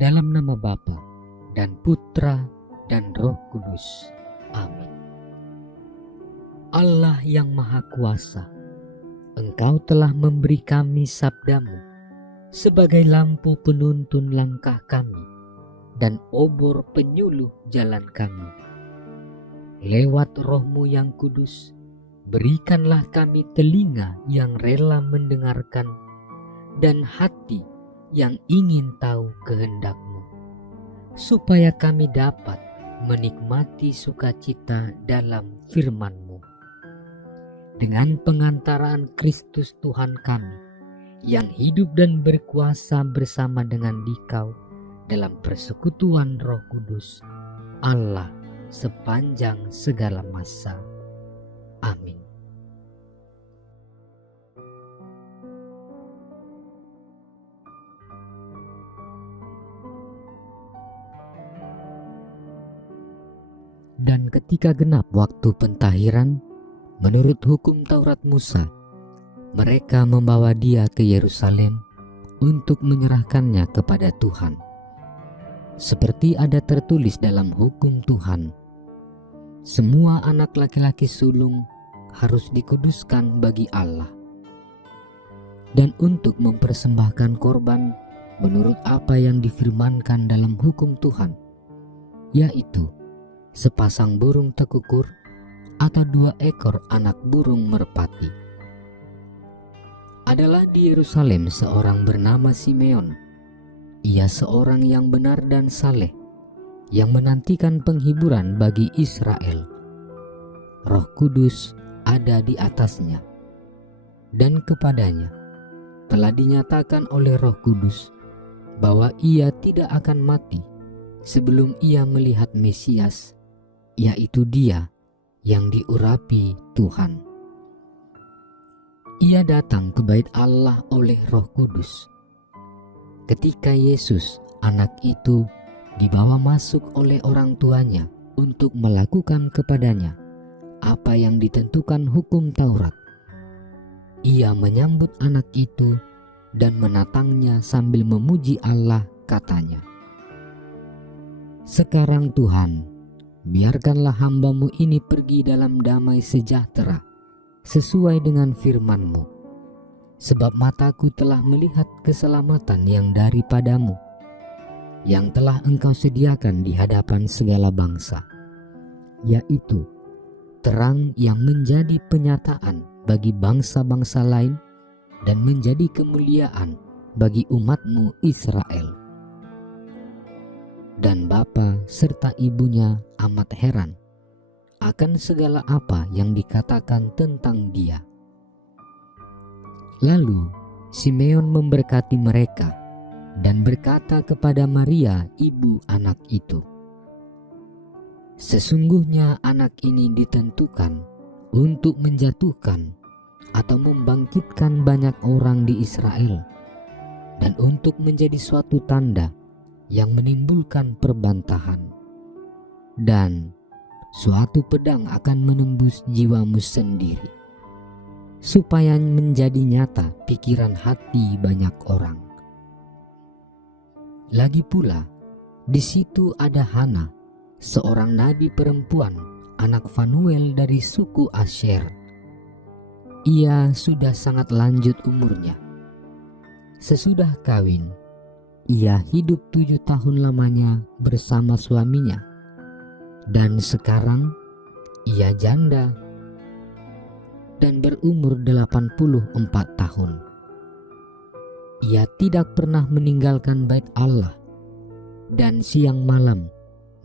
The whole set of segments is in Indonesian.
Dalam nama Bapa dan Putra dan Roh Kudus. Amin. Allah yang Maha Kuasa, Engkau telah memberi kami sabdamu sebagai lampu penuntun langkah kami dan obor penyuluh jalan kami. Lewat Roh-Mu yang kudus, berikanlah kami telinga yang rela mendengarkan dan hati yang ingin tahu kehendak-Mu, supaya kami dapat menikmati sukacita dalam firman-Mu. Dengan pengantaraan Kristus Tuhan kami, yang hidup dan berkuasa bersama dengan Dikau dalam persekutuan Roh Kudus, Allah sepanjang segala masa. Amin. Dan ketika genap waktu pentahiran, menurut hukum Taurat Musa, mereka membawa dia ke Yerusalem untuk menyerahkannya kepada Tuhan. Seperti ada tertulis dalam hukum Tuhan, semua anak laki-laki sulung harus dikuduskan bagi Allah. Dan untuk mempersembahkan korban menurut apa yang difirmankan dalam hukum Tuhan, yaitu sepasang burung tekukur atau 2 ekor anak burung merpati. Adalah di Yerusalem seorang bernama Simeon. Ia seorang yang benar dan saleh, yang menantikan penghiburan bagi Israel. Roh Kudus ada di atasnya, dan kepadanya telah dinyatakan oleh Roh Kudus bahwa ia tidak akan mati sebelum ia melihat Mesias, yaitu Dia yang diurapi Tuhan. Ia datang ke bait Allah oleh Roh Kudus. Ketika Yesus, anak itu, dibawa masuk oleh orang tuanya untuk melakukan kepadanya apa yang ditentukan hukum Taurat, ia menyambut anak itu dan menatangnya sambil memuji Allah, katanya, "Sekarang Tuhan, biarkanlah hamba-Mu ini pergi dalam damai sejahtera sesuai dengan firman-Mu, sebab mataku telah melihat keselamatan yang daripada-Mu, yang telah Engkau sediakan di hadapan segala bangsa, yaitu terang yang menjadi penyataan bagi bangsa-bangsa lain dan menjadi kemuliaan bagi umat-Mu Israel." Dan bapa serta ibunya amat heran akan segala apa yang dikatakan tentang dia. Lalu Simeon memberkati mereka dan berkata kepada Maria, ibu anak itu, "Sesungguhnya anak ini ditentukan untuk menjatuhkan atau membangkitkan banyak orang di Israel, dan untuk menjadi suatu tanda yang menimbulkan perbantahan. Dan suatu pedang akan menembus jiwamu sendiri, supaya menjadi nyata pikiran hati banyak orang." Lagi pula, di situ ada Hana, seorang nabi perempuan, anak Fanuel dari suku Asher. Ia sudah sangat lanjut umurnya. Sesudah kawin, ia hidup 7 tahun lamanya bersama suaminya, dan sekarang ia janda dan berumur 84 tahun. Ia tidak pernah meninggalkan bait Allah dan siang malam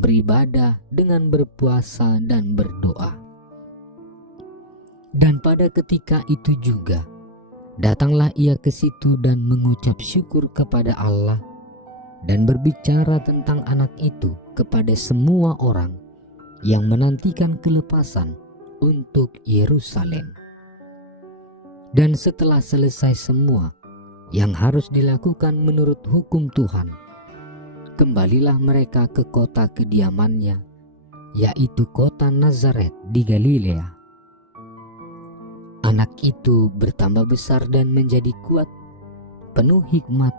beribadah dengan berpuasa dan berdoa. Dan pada ketika itu juga datanglah ia ke situ dan mengucap syukur kepada Allah dan berbicara tentang anak itu kepada semua orang yang menantikan kelepasan untuk Yerusalem. Dan setelah selesai semua yang harus dilakukan menurut hukum Tuhan, kembalilah mereka ke kota kediamannya, yaitu kota Nazaret di Galilea. Anak itu bertambah besar dan menjadi kuat, penuh hikmat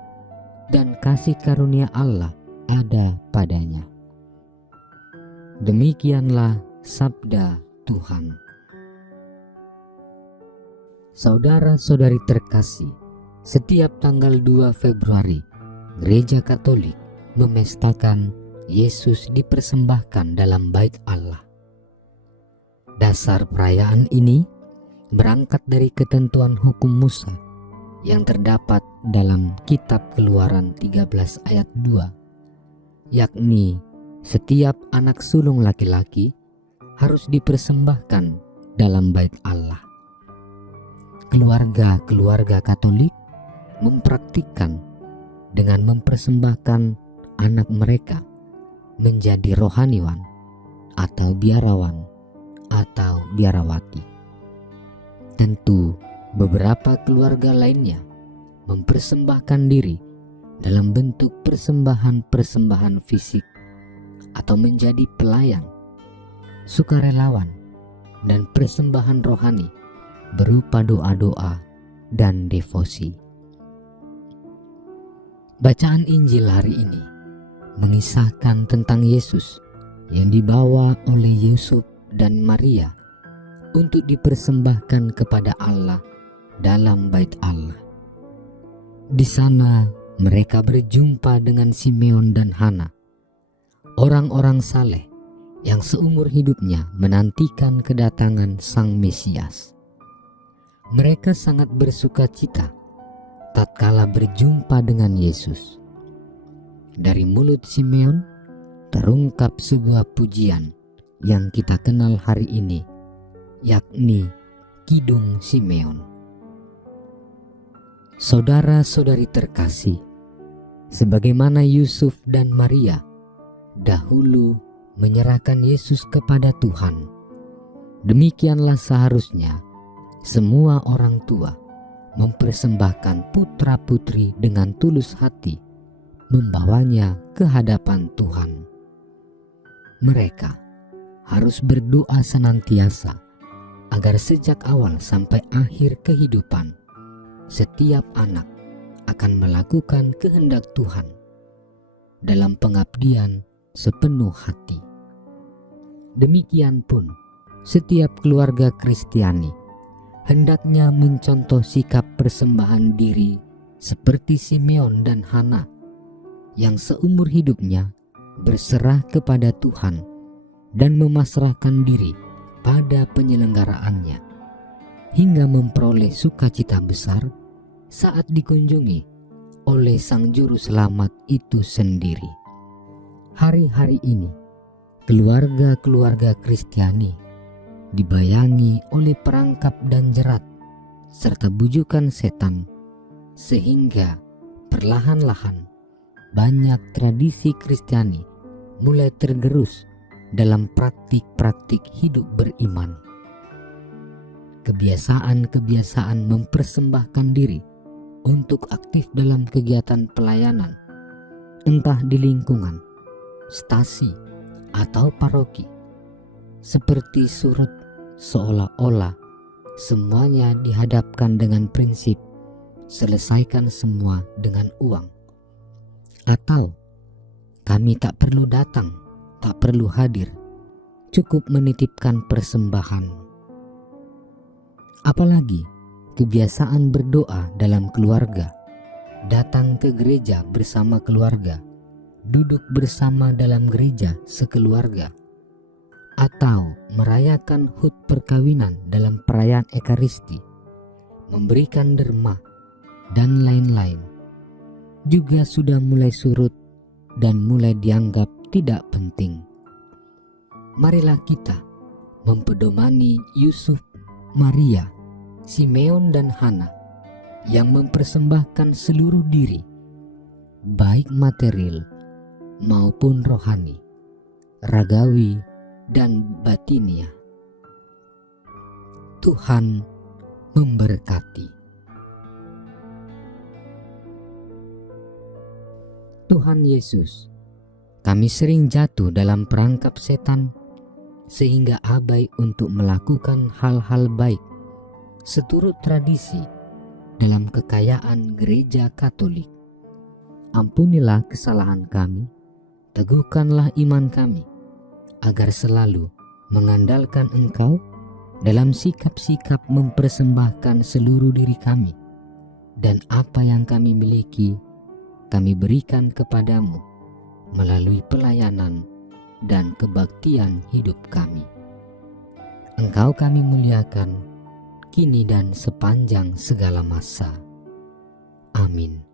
dan kasih karunia Allah ada padanya. Demikianlah sabda Tuhan. Saudara-saudari terkasih, setiap tanggal 2 Februari, Gereja Katolik memestakan Yesus dipersembahkan dalam Bait Allah. Dasar perayaan ini berangkat dari ketentuan hukum Musa yang terdapat dalam Kitab Keluaran 13 ayat 2, yakni setiap anak sulung laki-laki harus dipersembahkan dalam Bait Allah. Keluarga-keluarga Katolik mempraktikkan dengan mempersembahkan anak mereka menjadi rohaniwan atau biarawan atau biarawati. Tentu beberapa keluarga lainnya mempersembahkan diri dalam bentuk persembahan-persembahan fisik atau menjadi pelayan, sukarelawan, dan persembahan rohani berupa doa-doa dan devosi. Bacaan Injil hari ini mengisahkan tentang Yesus yang dibawa oleh Yusuf dan Maria untuk dipersembahkan kepada Allah dalam Bait Allah. Di sana mereka berjumpa dengan Simeon dan Hana, orang-orang saleh yang seumur hidupnya menantikan kedatangan Sang Mesias. Mereka sangat bersuka cita tatkala berjumpa dengan Yesus. Dari mulut Simeon terungkap sebuah pujian yang kita kenal hari ini, yakni Kidung Simeon. Saudara-saudari terkasih, sebagaimana Yusuf dan Maria dahulu menyerahkan Yesus kepada Tuhan, demikianlah seharusnya semua orang tua mempersembahkan putra-putri dengan tulus hati, membawanya ke hadapan Tuhan. Mereka harus berdoa senantiasa agar sejak awal sampai akhir kehidupan, setiap anak akan melakukan kehendak Tuhan dalam pengabdian sepenuh hati. Demikian pun setiap keluarga Kristiani hendaknya mencontoh sikap persembahan diri seperti Simeon dan Hana yang seumur hidupnya berserah kepada Tuhan dan memasrahkan diri pada penyelenggaraannya hingga memperoleh sukacita besar saat dikunjungi oleh Sang Juru Selamat itu sendiri. Hari-hari ini keluarga-keluarga Kristiani dibayangi oleh perangkap dan jerat serta bujukan setan, sehingga perlahan-lahan banyak tradisi Kristiani mulai tergerus dalam praktik-praktik hidup beriman. Kebiasaan-kebiasaan mempersembahkan diri untuk aktif dalam kegiatan pelayanan, entah di lingkungan, stasi, atau paroki, seperti surut seolah-olah semuanya dihadapkan dengan prinsip selesaikan semua dengan uang, atau kami tak perlu datang, tak perlu hadir, cukup menitipkan persembahan. Apalagi kebiasaan berdoa dalam keluarga, datang ke gereja bersama keluarga, duduk bersama dalam gereja sekeluarga, atau merayakan hut perkawinan dalam perayaan Ekaristi, memberikan derma, dan lain-lain, juga sudah mulai surut dan mulai dianggap tidak penting. Marilah kita mempedomani Yusuf, Maria, Simeon, dan Hana yang mempersembahkan seluruh diri, baik material maupun rohani, ragawi, dan batinia. Tuhan memberkati. Tuhan Yesus, kami sering jatuh dalam perangkap setan sehingga abai untuk melakukan hal-hal baik seturut tradisi dalam kekayaan Gereja Katolik. Ampunilah kesalahan kami teguhkanlah iman kami, agar selalu mengandalkan Engkau dalam sikap-sikap mempersembahkan seluruh diri kami, dan apa yang kami miliki kami berikan kepadamu melalui pelayanan dan kebaktian hidup kami. Engkau kami muliakan kini dan sepanjang segala masa. Amin.